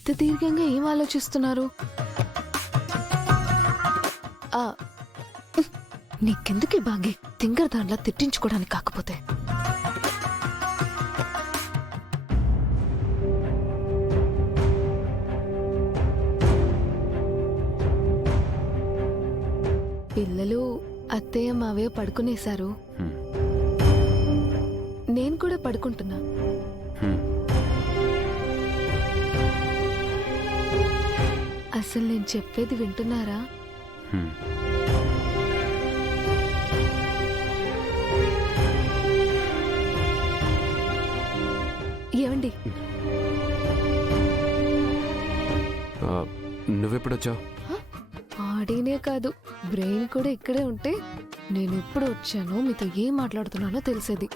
ఇంత దీర్ఘంగా ఏం ఆలోచిస్తున్నారు? ఆ, నీకెందుకే బాగి తింగర్ దాంట్లో తిట్టించుకోవడానికి కాకపోతే. పిల్లలు అత్తయ్య మావయ్య పడుకునేశారు. నేను కూడా పడుకుంటున్నా. అసలు నేను చెప్పేది వింటున్నారా? ఏమండి, నువ్వెప్పుడొచ్చావు? బాడీనే కాదు బ్రెయిన్ కూడా ఇక్కడే ఉంటే నేను ఎప్పుడు వచ్చానో మీతో ఏం మాట్లాడుతున్నానో తెలిసేది.